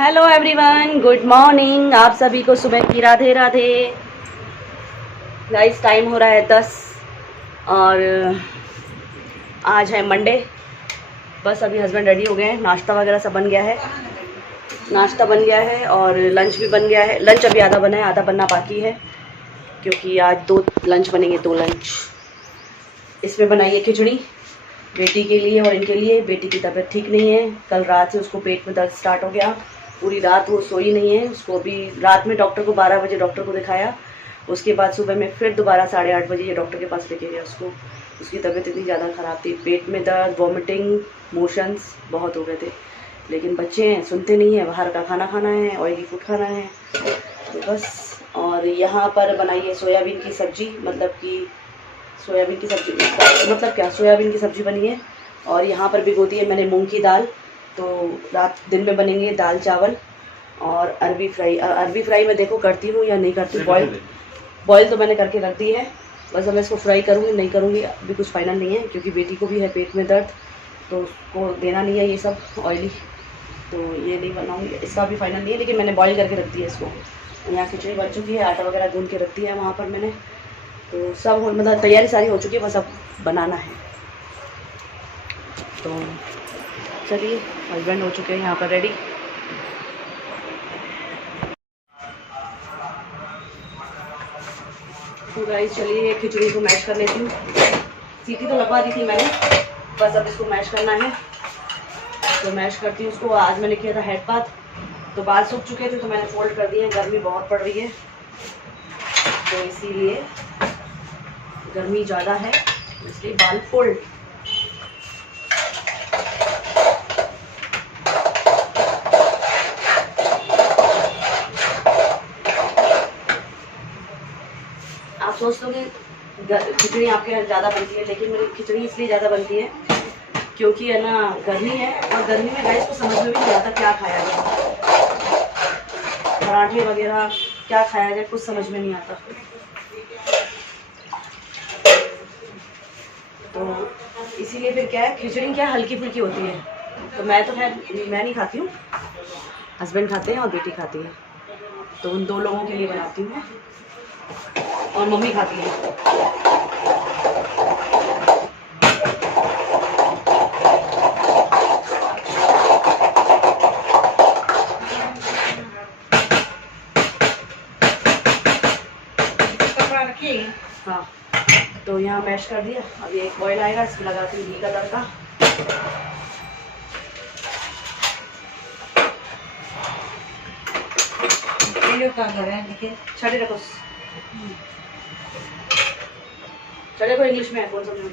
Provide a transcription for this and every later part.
Hello everyone, good morning. आप सभी को सुबह की राधे राधे। गाइस, टाइम हो रहा है 10 और आज है मंडे। बस अभी हस्बैंड रेडी हो गए हैं, नाश्ता वगैरह सब बन गया है। नाश्ता बन गया है और लंच भी बन गया है। लंच अभी आधा बना है, आधा बनना बाकी है क्योंकि आज 2 लंच बनेंगे। 2 लंच। इसमें बनाई है खिचड़ी बेटी के लिए और इनके लिए। बेटी की तबीयत ठीक नहीं है, कल रात से उसको पेट में दर्द स्टार्ट हो गया। पूरी रात वो सोई नहीं है। उसको अभी रात में डॉक्टर को 12 बजे डॉक्टर को दिखाया। उसके बाद सुबह में फिर दोबारा 8:30 बजे ये डॉक्टर के पास लेके गया उसको। उसकी तबीयत इतनी ज़्यादा ख़राब थी, पेट में दर्द, वॉमिटिंग, मोशंस बहुत हो गए थे। लेकिन बच्चे हैं, सुनते नहीं हैं। बाहर का खाना खाना है, ऑयली फूड खाना है, तो बस। और यहाँ पर बनाई है सोयाबीन की सब्ज़ी, मतलब कि सोयाबीन की सब्ज़ी, मतलब क्या, सोयाबीन की सब्ज़ी बनी है। और यहाँ पर भिगो दी है मैंने मूंग की दाल। तो दिन में बनेंगे दाल चावल और अरबी फ्राई। अरबी फ्राई मैं देखो करती हूँ या नहीं करती। बॉयल तो मैंने करके रख दी है, बस अब मैं इसको फ्राई करूँगी नहीं करूँगी अभी कुछ फाइनल नहीं है, क्योंकि बेटी को भी है पेट में दर्द, तो उसको देना नहीं है ये सब ऑयली, तो ये नहीं बनाऊँगी। इसका भी फाइनल नहीं है, लेकिन मैंने बॉयल करके रख दिया इसको। यहाँ खिचड़ी बन चुकी है, आटा वगैरह गूंद के रख दिया है वहाँ पर मैंने। तो सब मतलब तैयारी सारी हो चुकी है, बस अब बनाना है। तो चलिए, हस्बैंड हो चुके हैं यहाँ पर रेडी। तो गाइस चलिए खिचड़ी को मैश कर लेती हूँ। सीटी तो लगवा दी थी मैंने, बस अब इसको मैश करना है। तो मैश करती हूँ उसको। आज मैंने किया था हेड बाथ, तो बाल सूख चुके थे तो मैंने फोल्ड कर दिए। गर्मी बहुत पड़ रही है तो इसीलिए, गर्मी ज़्यादा है इसलिए बाल फोल्ड। आप सोच लोगे खिचड़ी आपके यहाँ ज़्यादा बनती है, लेकिन मेरी खिचड़ी इसलिए ज़्यादा बनती है क्योंकि है ना, गर्मी है और गर्मी में गाइस को समझ में भी नहीं आता क्या खाया जाए, पराठे वगैरह क्या खाया जाए, कुछ समझ में नहीं आता। तो इसीलिए फिर क्या है, खिचड़ी क्या हल्की फुल्की होती है। तो मैं तो खैर मैं नहीं खाती हूँ, हस्बैंड खाते हैं और बेटी खाती है, तो उन 2 लोगों के लिए बनाती हूँ और मम्मी खाती है। हाँ, तो यहाँ मैश कर दिया। अब ये एक बॉयल आएगा, इसमें लगाती हूँ घी का तड़का। छड़े रखो, छड़े को इंग्लिश में है, कौन समझ में।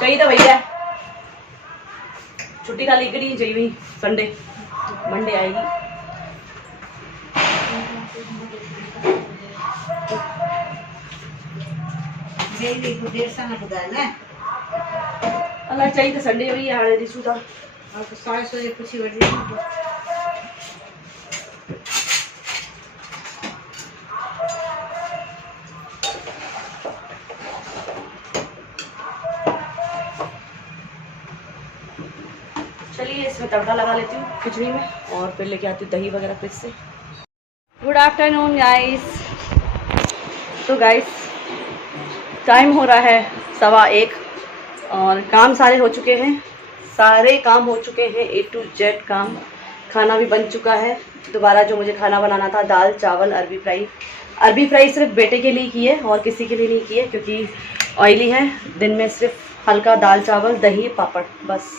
चाहिए था भैया, छुट्टी खाली एक नहीं चाहिए, संडे मंडे आएगी। अल्लाह चाहिए था संडे भी हाड़े दिसू था और तो 7:30 बजे पूछी बड़ी। चलिए इसमें तड़का लगा लेती हूँ खिचड़ी में और फिर लेके आती हूँ दही वगैरह फ्रिज से। Good afternoon guys. तो गाइस टाइम हो रहा है 1:15 और काम सारे हो चुके हैं, सारे काम हो चुके हैं, A to Z काम। खाना भी बन चुका है। दोबारा जो मुझे खाना बनाना था, दाल चावल अरबी फ्राई। अरबी फ्राई सिर्फ बेटे के लिए की है और किसी के लिए नहीं की है, क्योंकि ऑयली है। दिन में सिर्फ हल्का दाल चावल दही पापड़, बस,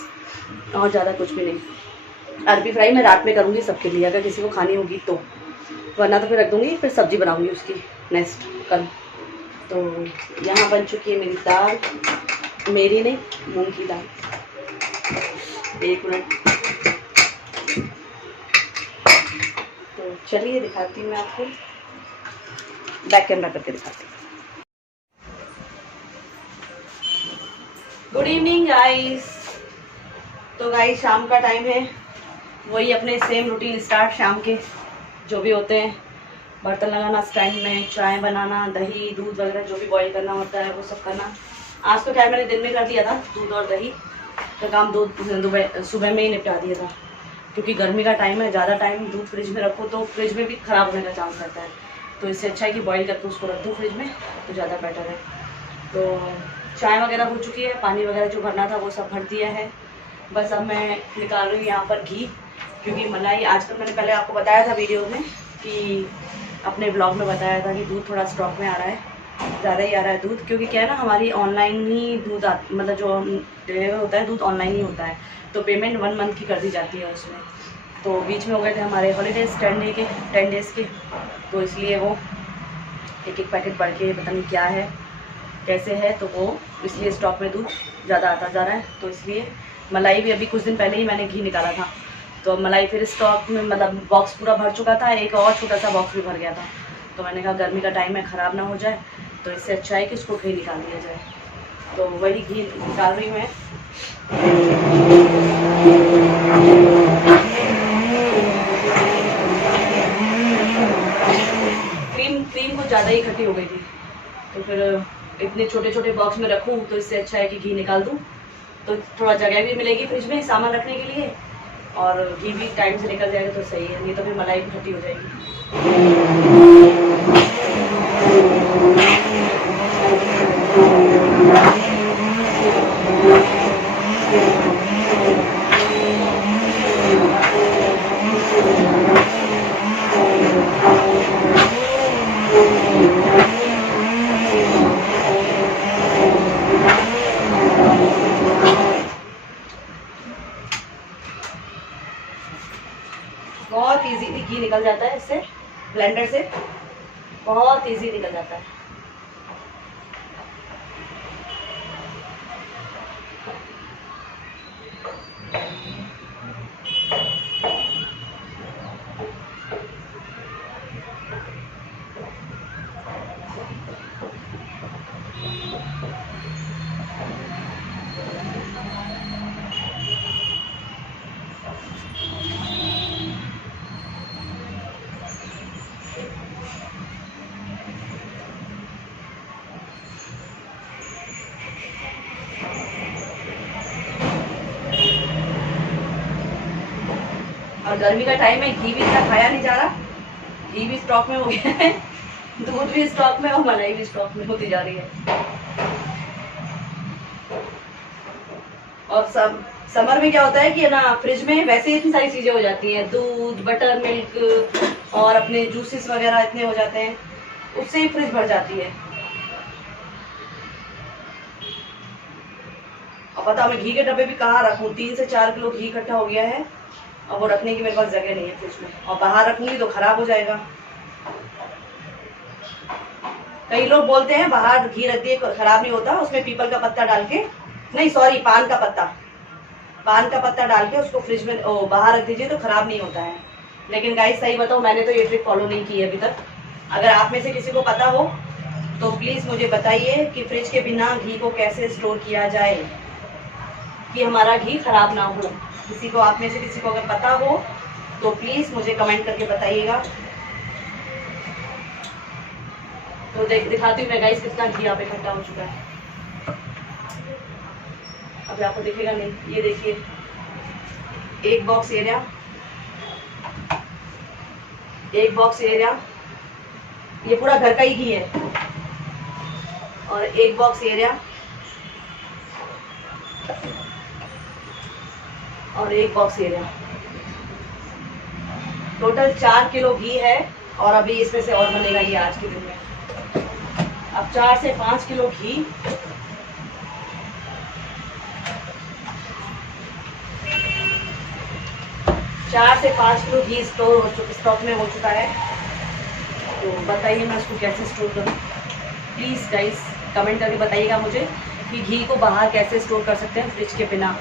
और ज़्यादा कुछ भी नहीं। अरबी फ्राई मैं रात में करूँगी सबके लिए, अगर किसी को खानी होगी तो, वरना तो फिर रख दूँगी, फिर सब्ज़ी बनाऊँगी उसकी नेक्स्ट कल। तो यहाँ बन चुकी है मेरी दाल, मेरी नहीं, मूंग की दाल। 1 मिनट, तो चलिए दिखाती हूँ मैं आपको। बैक कैमरा करके दिखाती हूँ। Good evening guys. तो गाइस शाम का टाइम है, वही अपने सेम रूटीन स्टार्ट शाम के जो भी होते हैं, बर्तन लगाना स्टैंड में, चाय बनाना, दही दूध वगैरह जो भी बॉईल करना होता है वो सब करना। आज तो खैर मैंने दिन में कर दिया था, दूध और दही का काम सुबह में ही निपटा दिया था, क्योंकि गर्मी का टाइम है, ज़्यादा टाइम दूध फ्रिज में रखो तो फ्रिज में भी ख़राब होने का चांस रहता है, तो इससे अच्छा है कि बॉईल करके उसको रख दो फ्रिज में तो ज़्यादा बेटर है। तो चाय वगैरह हो चुकी है, पानी वगैरह जो भरना था वो सब भर दिया है। बस अब मैं निकाल रही हूँ यहाँ पर घी, क्योंकि मलाई आजकल मैंने पहले आपको बताया था वीडियो में कि अपने ब्लॉग में बताया था कि दूध थोड़ा स्टॉक में आ रहा है, ज़्यादा ही आ रहा है दूध, क्योंकि क्या है ना हमारी ऑनलाइन ही दूध मतलब जो डिलीवर होता है दूध ऑनलाइन ही होता है, तो पेमेंट 1 मंथ की कर दी जाती है उसमें। तो बीच में हो गए थे हमारे हॉलीडेज 10 डेज़ के, तो इसलिए वो एक पैकेट बढ़ के पता नहीं क्या है कैसे है, तो वो इसलिए स्टॉक में दूध ज़्यादा आता जा रहा है। तो इसलिए मलाई भी अभी कुछ दिन पहले ही मैंने घी निकाला था, तो मलाई फिर स्टॉक में मतलब बॉक्स पूरा भर चुका था, एक और छोटा सा बॉक्स भी भर गया था। तो मैंने कहा गर्मी का टाइम है, ख़राब ना हो जाए, तो इससे अच्छा है कि उसको घी निकाल दिया जाए। तो वही घी निकाल रही हूँ मैं। क्रीम कुछ ज़्यादा ही खट्टी हो गई थी, तो फिर इतने छोटे छोटे बॉक्स में रखूँ तो इससे अच्छा है कि घी निकाल दूँ, तो थोड़ा जगह भी मिलेगी फ्रिज में सामान रखने के लिए, और घी भी टाइम से निकल जाएगा तो सही है, नहीं तो फिर मलाई भी खट्टी हो जाएगी। बहुत इजीली घी निकल जाता है इससे, ब्लेंडर से बहुत इजी निकल जाता है। और गर्मी का टाइम है, घी भी इतना खाया नहीं जा रहा, घी भी स्टॉक में हो गया है, दूध भी स्टॉक में और मलाई भी स्टॉक में होती जा रही है। और समर में क्या होता है कि ना फ्रिज में वैसे इतनी सारी चीजें हो जाती हैं, दूध, बटर मिल्क और अपने जूसेस वगैरह इतने हो जाते हैं, उससे ही फ्रिज भर जाती है। और पता मैं घी के डब्बे भी कहाँ रखूँ, 3 से 4 किलो घी इकट्ठा हो गया है, और वो रखने की मेरे पास जगह नहीं है फ्रिज में, और बाहर रखूंगी तो खराब हो जाएगा। कई लोग बोलते हैं बाहर घी रख दिए खराब नहीं होता, उसमें पीपल का पत्ता डाल के, नहीं सॉरी पान का पत्ता डाल के उसको फ्रिज में बाहर रख दीजिए तो खराब नहीं होता है। लेकिन गाइस सही बताओ, मैंने तो ये ट्रिक फॉलो नहीं की है अभी तक। अगर आप में से किसी को पता हो तो प्लीज़ मुझे बताइए कि फ्रिज के बिना घी को कैसे स्टोर किया जाए कि हमारा घी खराब ना हो। किसी को आप में से किसी को अगर पता हो तो प्लीज़ मुझे कमेंट करके बताइएगा। तो दिखाती हूँ मैं गाइस कितना घी यहाँ पे इकट्ठा हो चुका है। अभी आपको दिखेगा नहीं, ये देखिए एक बॉक्स एरिया, ये पूरा घर का ही घी है, और एक बॉक्स एरिया और एक बॉक्स एरिया, टोटल 4 किलो घी है। और अभी इसमें से और बनेगा ये आज के दिन में। अब 4 से 5 किलो घी स्टॉक में हो चुका है। तो बताइए मैं उसको कैसे स्टोर करूँ। प्लीज़ गाइस कमेंट करके बताइएगा मुझे कि घी को बाहर कैसे स्टोर कर सकते हैं फ्रिज के बिना,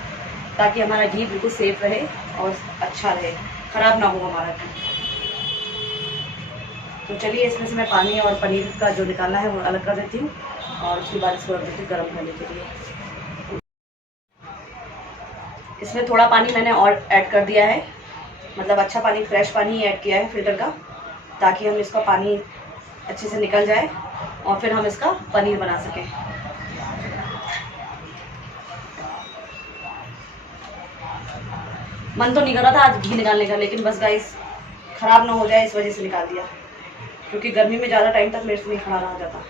ताकि हमारा घी बिल्कुल सेफ रहे और अच्छा रहे, ख़राब ना हो हमारा घी। तो चलिए इसमें से मैं पानी और पनीर का जो निकालना है वो अलग कर देती हूँ और उसके बाद इसको रख देती हूँ गर्म करने के लिए। इसमें थोड़ा पानी मैंने और ऐड कर दिया है, मतलब अच्छा पानी, फ्रेश पानी ही ऐड किया है फिल्टर का, ताकि हम इसका पानी अच्छे से निकल जाए और फिर हम इसका पनीर बना सकें। मन तो नहीं कर रहा था आज घी निकालने का, लेकिन बस गाइस ख़राब ना हो जाए इस वजह से निकाल दिया, क्योंकि गर्मी में ज़्यादा टाइम तक मेरे से नहीं खड़ा रहा जाता।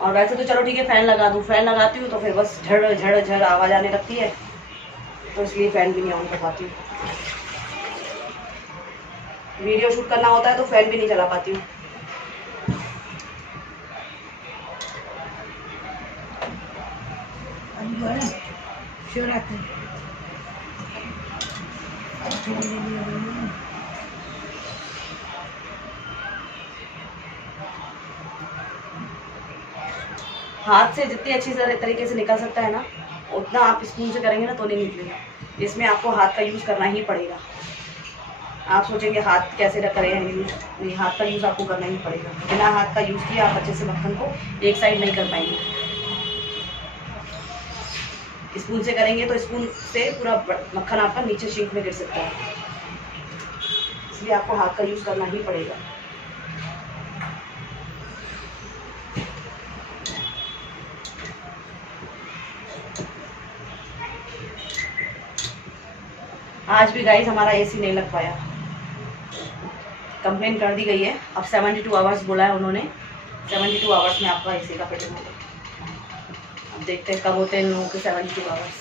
और वैसे तो चलो ठीक है फ़ैन लगा दूँ, फ़ैन लगाती हूँ तो फिर बस झड़ झड़ झड़ आवाज़ आने लगती है, तो इसलिए फ़ैन भी नहीं ऑन कर पाती हूँ। वीडियो शूट करना होता है तो फ़ैन भी नहीं चला पाती हूँ। हाथ से जितनी अच्छी तरीके से निकल सकता है ना, उतना आप स्पून से करेंगे ना तो नहीं निकलेगा। इसमें आपको हाथ का यूज़ करना ही पड़ेगा। आप सोचेंगे हाथ कैसे करें यूज़, नहीं, हाथ का यूज़ आपको करना ही पड़ेगा। बिना हाथ का यूज़ किए आप अच्छे से मक्खन को एक साइड नहीं कर पाएंगे। स्पून से करेंगे तो स्पून से पूरा मक्खन आपका नीचे सिंक में गिर सकता है, इसलिए आपको हाथ का यूज़ करना ही पड़ेगा। आज भी गाइस हमारा एसी नहीं लग पाया, कंप्लेन कर दी गई है। अब 72 आवर्स बोला है उन्होंने, 72 आवर्स में आपका एसी का फिटिंग होगा। अब देखते हैं कब होते हैं इन लोगों के 72 आवर्स।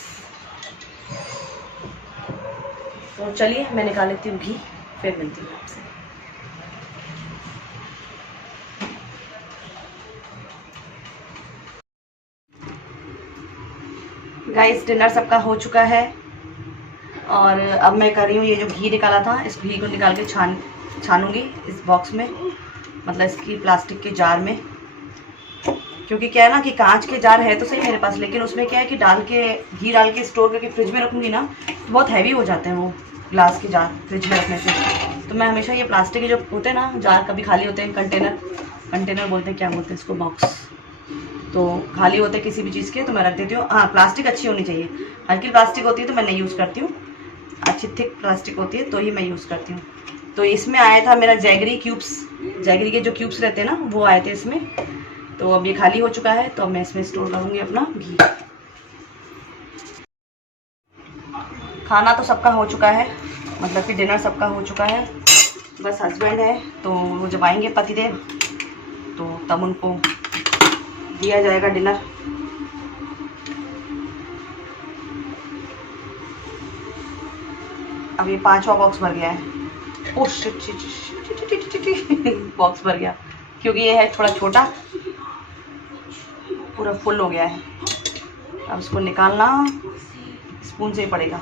तो चलिए मैं निकाल लेती हूँ घी, फिर मिलती हूँ आपसे। गाइस डिनर सबका हो चुका है और अब मैं कर रही हूँ, ये जो घी निकाला था इस घी को निकाल के छानूंगी इस बॉक्स में, मतलब इसकी प्लास्टिक के जार में। क्योंकि क्या है ना कि कांच के जार है तो सही मेरे पास, लेकिन उसमें क्या है कि घी डाल के स्टोर करके फ्रिज में रखूँगी ना तो बहुत हैवी हो जाते हैं वो ग्लास के जार फ्रिज में रखने से। तो मैं हमेशा ये प्लास्टिक के जो होते हैं ना जार, कभी खाली होते हैं, कंटेनर बोलते हैं, क्या बोलते हैं इसको, बॉक्स, तो खाली होते हैं किसी भी चीज़ के, तो मैं रख देती हूँ। हाँ, प्लास्टिक अच्छी होनी चाहिए, हल्की प्लास्टिक होती है तो मैं नहीं यूज़ करती हूँ, अच्छी थिक प्लास्टिक होती है तो ही मैं यूज़ करती हूँ। तो इसमें आया था मेरा जैगरी के जो क्यूब्स रहते हैं ना वो आए थे इसमें। तो अब ये खाली हो चुका है, तो अब मैं इसमें स्टोर करूँगी अपना घी। खाना तो सबका हो चुका है, मतलब कि डिनर सबका हो चुका है, बस हस्बैंड है तो वो जब आएंगे पतिदेव तो तब उनको दिया जाएगा डिनर। अब ये 5वां बॉक्स भर गया है। ओह बॉक्स भर गया, क्योंकि ये है थोड़ा छोटा, पूरा फुल हो गया है। अब इसको निकालना स्पून से ही पड़ेगा।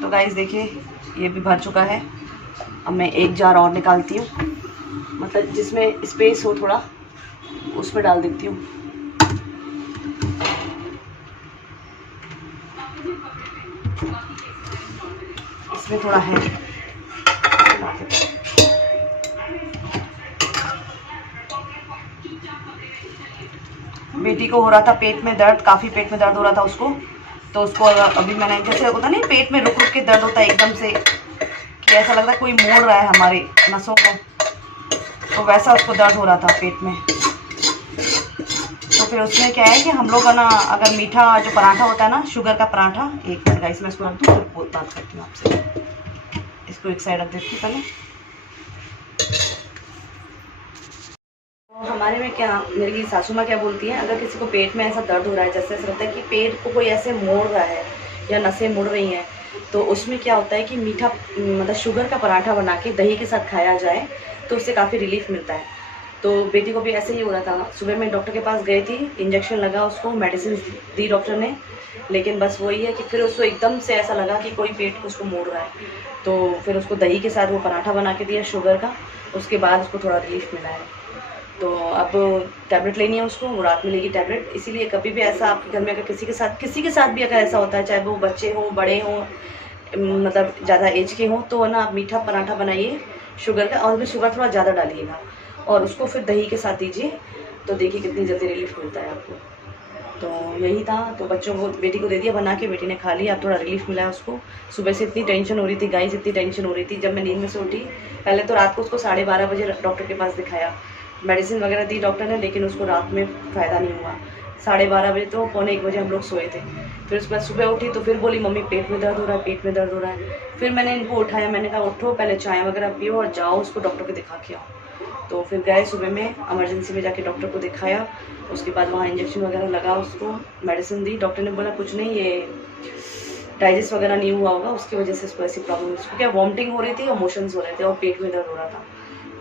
तो गाइस देखिए ये भी भर चुका है। अब मैं एक जार और निकालती हूँ, मतलब जिसमें स्पेस हो थोड़ा, उसमें डाल देती हूँ। इसमें थोड़ा है, बेटी को हो रहा था पेट में दर्द, काफ़ी पेट में दर्द हो रहा था उसको, तो उसको अभी मैंने, जैसे होता नहीं पेट में रुक रुक के दर्द होता है एकदम से, कि ऐसा लगता है कोई मोड़ रहा है हमारे नसों को, तो वैसा उसको दर्द हो रहा था पेट में। तो फिर उसमें क्या है कि हम लोग ना, अगर मीठा जो पराठा होता है ना, शुगर का पराठा, एक मिनट गाइस मैं इसको रख दूँ, फिर बात करती हूँ आपसे। इसको एक साइड रख देती हूँ पहले। तो हमारे में क्या, मेरी सासू माँ क्या बोलती है, अगर किसी को पेट में ऐसा दर्द हो रहा है, जैसे ऐसा लगता है कि पेट को कोई ऐसे मोड़ रहा है या नसें मुड़ रही हैं, तो उसमें क्या होता है कि मीठा, मतलब शुगर का पराठा बना के दही के साथ खाया जाए तो उससे काफ़ी रिलीफ मिलता है। तो बेटी को भी ऐसे ही हो रहा था। सुबह मैं डॉक्टर के पास गई थी, इंजेक्शन लगा उसको, मेडिसिन दी डॉक्टर ने, लेकिन बस वही है कि फिर उसको एकदम से ऐसा लगा कि कोई पेट को उसको मोड़ रहा है, तो फिर उसको दही के साथ वो पराठा बना के दिया शुगर का, उसके बाद उसको थोड़ा रिलीफ मिला है। तो अब टैबलेट लेनी है उसको, वो रात में लेगी टैबलेट। इसीलिए कभी भी ऐसा आपके घर में अगर किसी के साथ भी अगर ऐसा होता है, चाहे वो बच्चे हों बड़े हों, मतलब ज़्यादा एज के हों, तो ना आप मीठा पराठा बनाइए शुगर का, और उसमें शुगर थोड़ा ज़्यादा डालिएगा और उसको फिर दही के साथ दीजिए, तो देखिए कितनी जल्दी रिलीफ मिलता है आपको। तो यही था, तो बच्चों को, बेटी को दे दिया बना के, बेटी ने खा लिया, अब थोड़ा रिलीफ मिला है उसको। सुबह से इतनी टेंशन हो रही थी गाइस, इतनी टेंशन हो रही थी। जब मैं नींद में से उठी, पहले तो रात को उसको 12:30 बजे डॉक्टर के पास दिखाया, मेडिसिन वगैरह दी डॉक्टर ने, लेकिन उसको रात में फ़ायदा नहीं हुआ। 12:30 बजे तो 12:45 हम लोग सोए थे। फिर उसके बाद सुबह उठी तो फिर बोली मम्मी पेट में दर्द हो रहा है, पेट में दर्द हो रहा है। फिर मैंने इनको उठाया, मैंने कहा उठो, पहले चाय वगैरह पियो और जाओ उसको डॉक्टर को दिखा के आओ। तो फिर गए सुबह में इमरजेंसी में जाके डॉक्टर को दिखाया। उसके बाद वहाँ इंजेक्शन वगैरह लगा, उसको मेडिसिन दी। डॉक्टर ने बोला कुछ नहीं, ये डाइजेस्ट वगैरह नहीं हुआ होगा, उसकी वजह से उसको ऐसी प्रॉब्लम, उसको क्या वॉमिटिंग हो रही थी और मोशंस हो रहे थे और पेट में दर्द हो रहा था।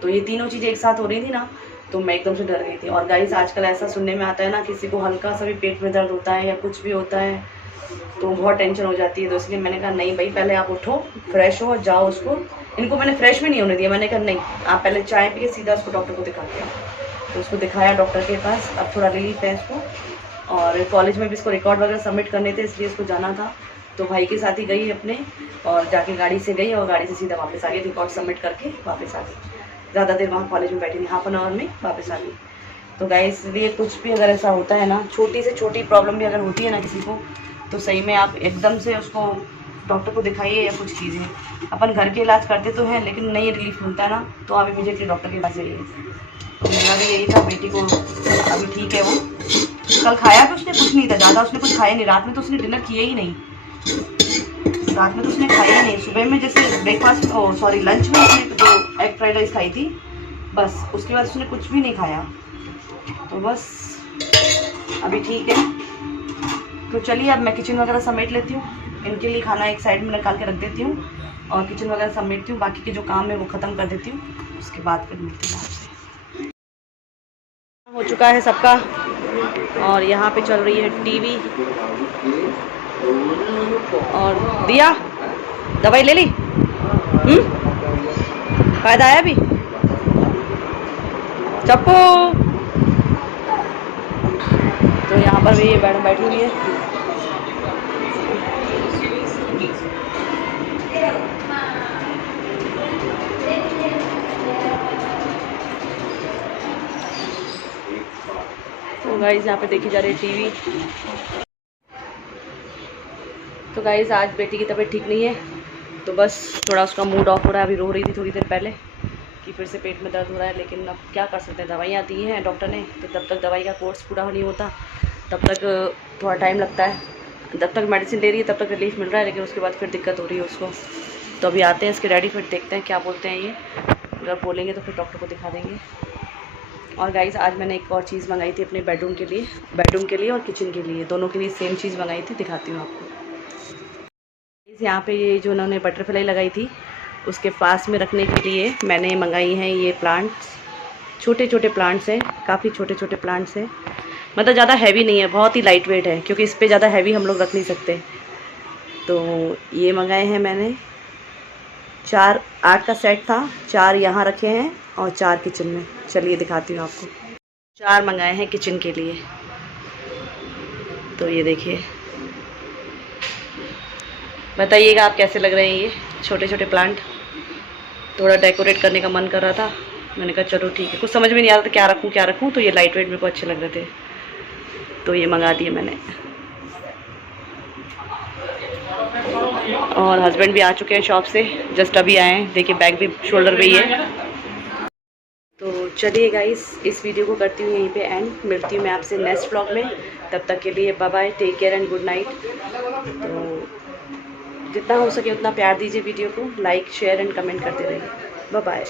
तो ये तीनों चीज़ें एक साथ हो रही थी ना, तो मैं एकदम से डर गई थी। और गाइस आजकल ऐसा सुनने में आता है ना, किसी को हल्का सा भी पेट में दर्द होता है या कुछ भी होता है तो बहुत टेंशन हो जाती है। तो इसलिए मैंने कहा नहीं भाई, पहले आप उठो, फ्रेश हो, जाओ उसको। इनको मैंने फ्रेश भी नहीं होने दिया, मैंने कहा नहीं, आप पहले चाय पिए, सीधा उसको डॉक्टर को दिखा के आओ। तो उसको दिखाया डॉक्टर के पास, अब थोड़ा रिलीफ है इसको। और कॉलेज में भी इसको रिकॉर्ड वगैरह सबमिट करने थे, इसलिए इसको जाना था। तो भाई के साथ ही गई अपने, और जाके गाड़ी से गई और गाड़ी से सीधा वापस आ गई, रिकॉर्ड सबमिट करके वापस आ गई। ज़्यादा देर वहाँ कॉलेज में बैठी नहीं, हाफ एन आवर में वापस आ गई। तो गाइस इसलिए कुछ भी अगर ऐसा होता है ना, छोटी से छोटी प्रॉब्लम भी अगर होती है ना किसी को, तो सही में आप एकदम से उसको डॉक्टर को दिखाइए या कुछ कीजिए। अपन घर के इलाज करते तो हैं, लेकिन नहीं रिलीफ मिलता है ना, तो आप इमीडिएटली डॉक्टर के पास जाइए। तो मेरा भी यही था, बेटी को अभी ठीक है वो। कल खाया तो उसने कुछ नहीं था ज़्यादा, उसने कुछ खाया नहीं, रात में तो उसने डिनर किया ही नहीं, रात में तो उसने खाया ही नहीं। सुबह में जैसे ब्रेकफास्ट, सॉरी लंच में उसने जो एग फ्राइड राइस खाई थी बस, उसके बाद उसने कुछ भी नहीं खाया। तो बस अभी ठीक है। तो चलिए अब मैं किचन वगैरह समेट लेती हूँ, इनके लिए खाना एक साइड में निकाल के रख देती हूँ और किचन वगैरह समेटती हूँ, बाकी के जो काम है वो ख़त्म कर देती हूँ, उसके बाद फिर मिलती हूँ आपसे। हो चुका है सबका, और यहाँ पे चल रही है टीवी। और दिया दवाई ले ली, फ़ायदा आया अभी? चप्पू। तो यहाँ पर भी ये बैठी हुई है। तो गाइस यहाँ पे देखी जा रही है टीवी। तो गाइस आज बेटी की तबीयत ठीक नहीं है, तो बस थोड़ा उसका मूड ऑफ हो रहा है। अभी रो रही थी थोड़ी देर पहले कि फिर से पेट में दर्द हो रहा है, लेकिन अब क्या कर सकते हैं, दवाइयाँ दी हैं डॉक्टर ने, तो जब तक दवाई का कोर्स पूरा नहीं होता तब तक थोड़ा टाइम लगता है। जब तक मेडिसिन ले रही है तब तक रिलीफ मिल रहा है, लेकिन उसके बाद फिर दिक्कत हो रही है उसको। तो अभी आते हैं इसके डैडी, फिर देखते हैं क्या बोलते हैं ये। अगर बोलेंगे तो फिर डॉक्टर को दिखा देंगे। और गाइस आज मैंने एक और चीज़ मंगाई थी अपने बेडरूम के लिए और किचन के लिए, दोनों के लिए सेम चीज़ मंगाई थी, दिखाती हूँ आपको। यहाँ पे ये जो उन्होंने बटरफ्लाई लगाई थी उसके पास में रखने के लिए मैंने मंगाई हैं ये प्लांट्स। छोटे छोटे प्लांट्स हैं, काफ़ी छोटे छोटे प्लांट्स हैं, मतलब ज़्यादा हैवी नहीं है, बहुत ही लाइट वेट है, क्योंकि इस पर ज़्यादा हैवी हम लोग रख नहीं सकते। तो ये मंगाए हैं मैंने, 8 का सेट था, 4 यहाँ रखे हैं और 4 किचन में। चलिए दिखाती हूँ आपको। 4 मंगाए हैं किचन के लिए। तो ये देखिए, बताइएगा आप कैसे लग रहे हैं ये छोटे छोटे प्लांट। थोड़ा डेकोरेट करने का मन कर रहा था, मैंने कहा चलो ठीक है, कुछ समझ में नहीं आ रहा था क्या रखूँ, तो ये लाइट वेट मेरे को अच्छे लग रहे थे, तो ये मंगा दिए मैंने। और हस्बैंड भी आ चुके हैं शॉप से, जस्ट अभी आए हैं, देखिए बैग भी शोल्डर पे ही है। तो चलिए गाइस, इस वीडियो को करती हूँ यहीं पे एंड, मिलती हूँ मैं आपसे नेक्स्ट व्लॉग में। तब तक के लिए bye bye, take care and good night. तो जितना हो सके उतना प्यार दीजिए वीडियो को, लाइक शेयर एंड कमेंट करते रहिए। Bye bye.